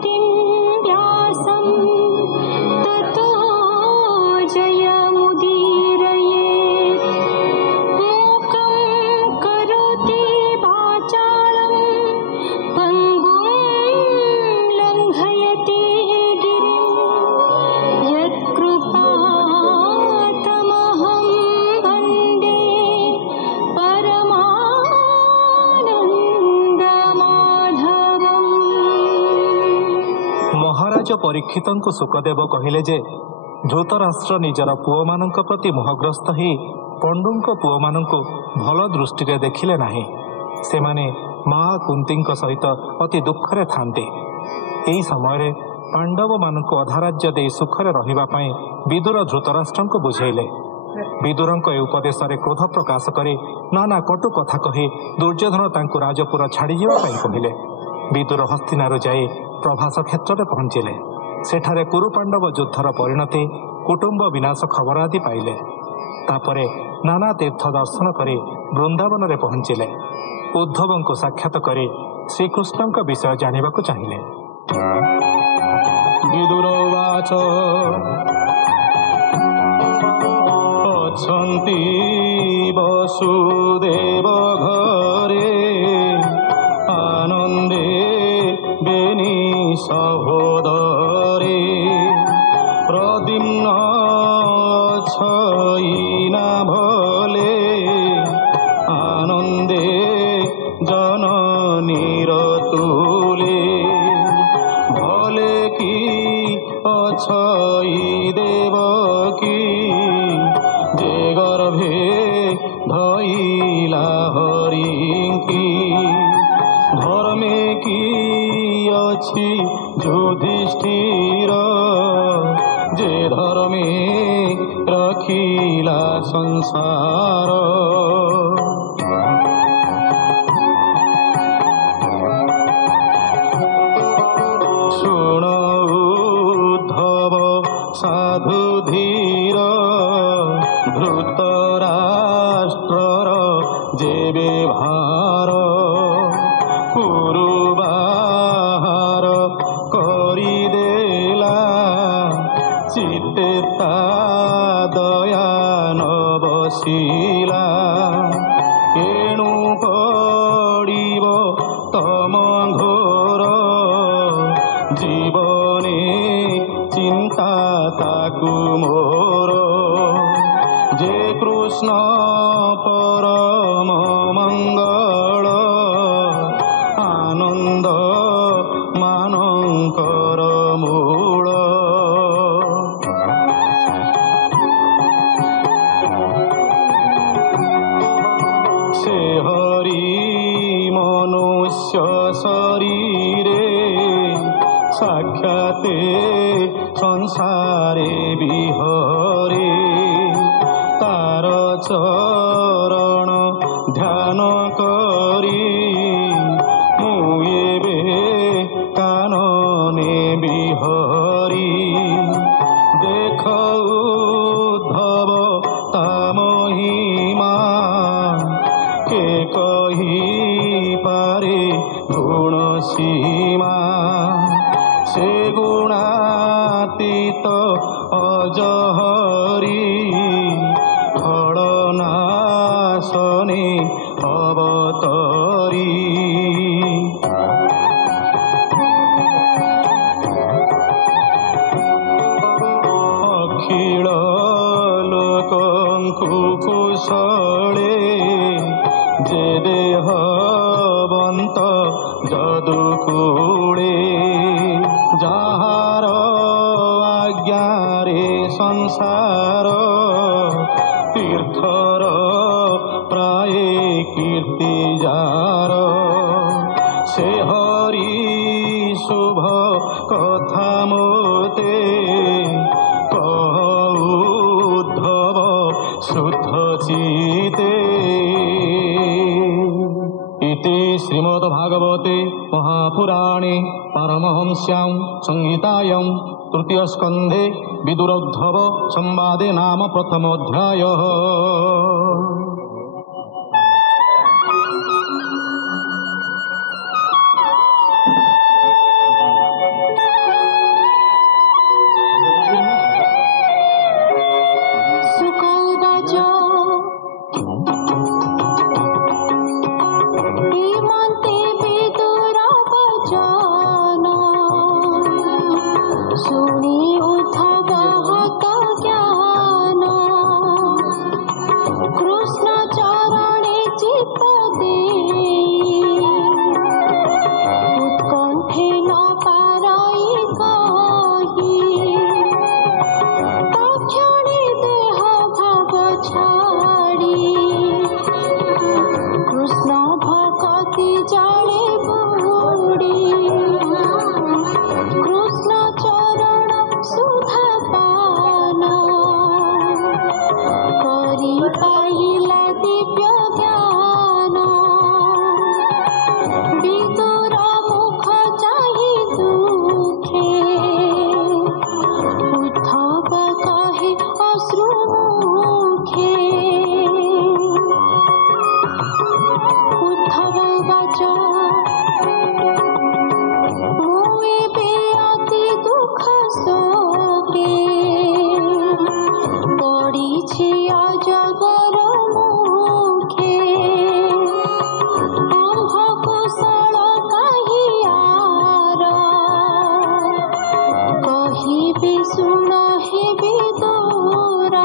गतिं व्यासं ततो जयमुदीरयेत्। मूकं करोति वाचालं पङ्गुं लङ्घयति गिरिं। यत्कृपातमहं वन्दे ମହାରାଜ ପରୀକ୍ଷିତଙ୍କୁ ସୁକଦେବ କହିଲେ ଯେ ଧୃତରାଷ୍ଟ୍ର ନିଜର ପୁଅମାନଙ୍କ ପ୍ରତି ମୋହଗ୍ରସ୍ତ ହୋଇ ପଣ୍ଡୁଙ୍କ ପୁଅମାନଙ୍କୁ ଭଲ ଦୃଷ୍ଟିରେ ଦେଖିଲେ ନାହିଁ। ସେମାନେ ମା କୁନ୍ତୀଙ୍କ ସହିତ ଅତି ଦୁଃଖରେ ଥାନ୍ତି। ଏହି ସମୟରେ ପାଣ୍ଡବମାନଙ୍କୁ ଅଧାରାଜ୍ୟ ଦେଇ ସୁଖରେ ରହିବା ପାଇଁ ବିଦୁର ଧୃତରାଷ୍ଟ୍ରଙ୍କୁ ବୁଝେଇଲେ। ବିଦୁରଙ୍କ ଏ ଉପଦେଶରେ କ୍ରୋଧ ପ୍ରକାଶ କରି ନାନା କଟୁ କଥା କହି ଦୁର୍ଯ୍ୟୋଧନ ତାଙ୍କୁ ରାଜପୁର ଛାଡ଼ିଯିବା ପାଇଁ କହିଲେ। ବିଦୁର ହସ୍ତିନାରୁ ଯାଇ ପ୍ରଭାସ କ୍ଷେତ୍ରରେ ପହଞ୍ଚିଲେ। ସେଠାରେ କୁରୁପାଣ୍ଡବ ଯୁଦ୍ଧର ପରିଣତି, କୁଟୁମ୍ବ ବିନାଶ ଖବର ଆଦି ପାଇଲେ। ତାପରେ ନାନା ତୀର୍ଥ ଦର୍ଶନ କରି ବୃନ୍ଦାବନରେ ପହଞ୍ଚିଲେ। ଉଦ୍ଧବଙ୍କୁ ସାକ୍ଷାତ କରି ଶ୍ରୀକୃଷ୍ଣଙ୍କ ବିଷୟ ଜାଣିବାକୁ ଚାହିଁଲେ। ବିଦୁର ଉବାଚ ଅଛନ୍ତି ବସୁଦେବ ଘରେ ଆନନ୍ଦେ ବେନି ସହୋଦରେ ପ୍ରଦ୍ୟୁମ୍ନ ଛଇନା ଭଲେ ଆନନ୍ଦେ ଜନନୀର ତୁଲେ ଭଲେ କି ଅଛଇ ଦେବକୀ ଯେ ଗର୍ଭେ ଧଇଲା ହରିଙ୍କି ଧର୍ମେ କି ଅଛି ଯୁଧିଷ୍ଠିର ଯେ ଧର୍ମେ ରଖିଲା ସଂସାର ଶୁଣ ଉଦ୍ଧବ ସାଧୁ ଧୀର ଧୃତରାଷ୍ଟ୍ରର ଯେବେ ଭାର କୁରୁବାହାର କରିଦେଲା ଚିତ୍ତେ ତା ଦୟା ନ ବସିଲା ଏଣୁ ପଡ଼ିବ ତମ ଘୋର ଜୀବନେ ଚିନ୍ତା ତାକୁ ମୋର ଯେ କୃଷ୍ଣ ପରମ ମଙ୍ଗଳ ଆନନ୍ଦ ମାନଙ୍କର ମୂଳ ସେ ହରି ମନୁଷ୍ୟ ଶରୀରେ ସାକ୍ଷାତେ ସଂସାରେ ବିହରେ ତାର ଚରଣ ଧ୍ୟାନ କରି ମୁଁ ଏବେ କାନନେ ବିହରି ଦେଖ ଉଦ୍ଧବ ତା ମହିମା କେ କହିପାରେ ଗୁଣ ସୀମା ସେ ଗୁଣାତୀତ ଅଜହରି ଖଳନାଶନେ ଅବତରି ଅଖିଳ ଲୋକଙ୍କୁ କୁଶଳେ ଯେ ଦେହବନ୍ତ ଯଦୁକୂଳେ ଯାହାର ଆଜ୍ଞାରେ ସଂସାର ତୀର୍ଥର ପ୍ରାୟ କୀର୍ତ୍ତି ଯାର ସେ ହରି ଶୁଭ କଥା ମୋତେ କହ ଉଦ୍ଧବ ଶୁଦ୍ଧ ଚିତେ। इति श्रीमद्भागवते महापुराणे पारमहंस्यां संहितायां तृतीयस्कन्धे विदुरोद्धव संवादे नाम प्रथमोऽध्यायः। शुणी उद्धव हत ज्ञान कृष्ण चरणे चित्त देई उत्कंठे न पारई कही तक्षणे देह भाव छाड़ी कृष्ण भक्ति जले बुड़ी कृष्ण चरण सुधा पान करी पाइला दिव्य ज्ञान विदुर मुख चाहि दुखे उद्धव कहे अश्रु मुखे उद्धव वाच मुए अति दुख शोके पड़ी अजगर मुखे अम्भ कुशल कहियार कहिबे सुन हे विदुर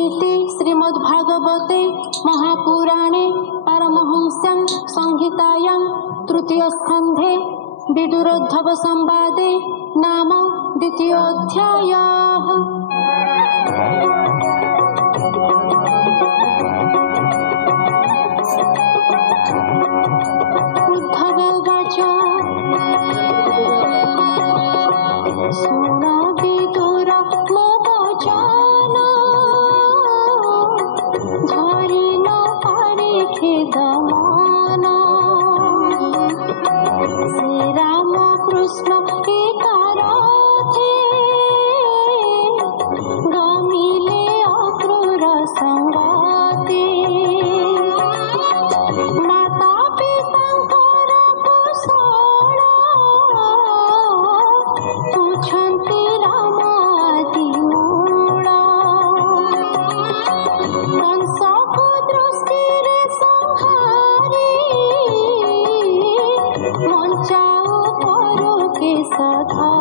इति श्रीमद्भागवते महापुराणे पारमहंस्यां संहितायां तृतीय स्कन्धे विदुरोद्धव संवादे नाम द्वितीयोऽध्यायः। उद्धव उवाच शृण विदुर मो वचन धरि न पारे खेद मन श्री राम कृष्ण एकारथे गमिले अक्रूर संगते माता पितांकर कुशल पुछन्ति राम आदि मूल कंसको दृष्टिरे संहारी मञ्चा उपरोके सधा